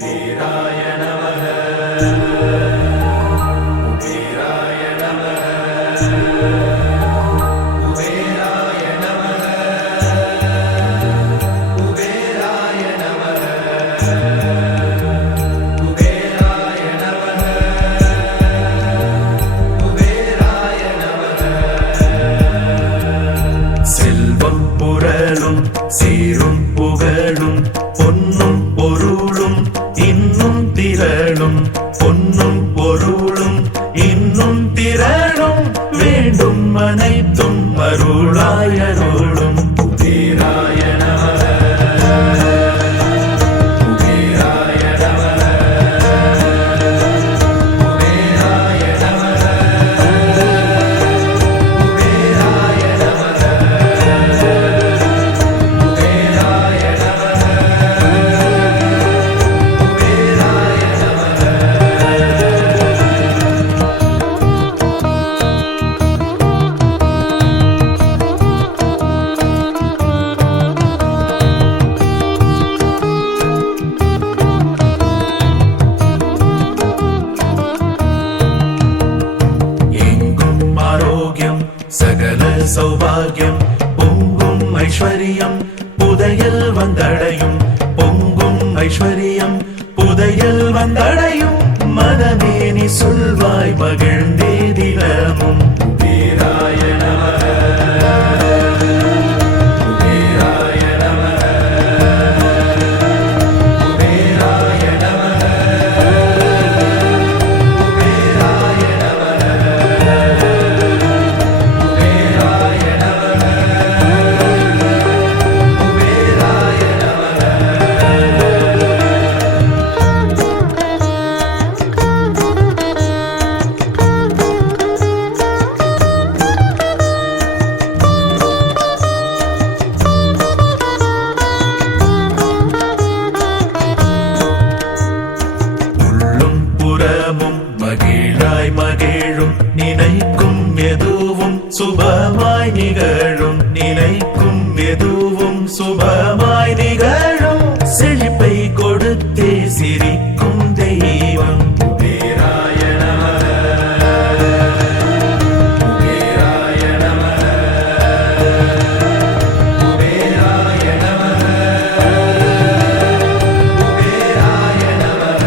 குபேராய நமः குபேராய நமः குபேராய நமः குபேராய நமः குபேராய நமः குபேராய நமः. செல்வம் புரளும் சீரும் புகழும் பொன்னும் பொருளும் இன்னும் திரளும் பொன்னும் பொருளும் இன்னும் திரளும் வேண்டும் அனைத்தும் அருளாய் அருளும். குபேராய நமः குபேராய நமः குபேராய நமः குபேராய நமः குபேராய நமः குபேராய நமः. எங்கும் ஆரோக்கியம் சகல சௌபாகியம் பொங்கும் ஐஸ்வர்யம் புதையல் வந்தடையும் பொங்கும் ஐஸ்வர்யம் புதையல் வந்தடையும் மனமே நீ சொல்வாய் மகிழ்ந்தே தினமும். குபேராய நமः குபேராய நமः குபேராய நமः குபேராய நமः குபேராய நமः குபேராய நமः. உள்ளும் புறமும் மகிழாய் மகிழும் நினைக்கும் எதுவும் சுபமாய் நிகழும் நினைக்கும் எதுவும் சுபமாய் நிகழும் செழிப்பை கொடுத்தே சிரிக்கும் தெய்வம். குபேராய நமः குபேராய நமः குபேராய நமः குபேராய நமः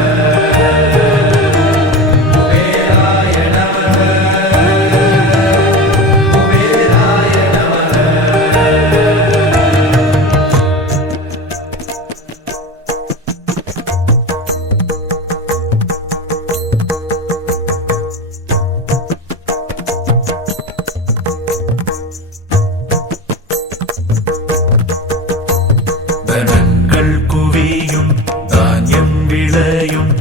குபேராய நமः குபேராய நமः. தனங்கள் குவியும் தானியம் விளையும்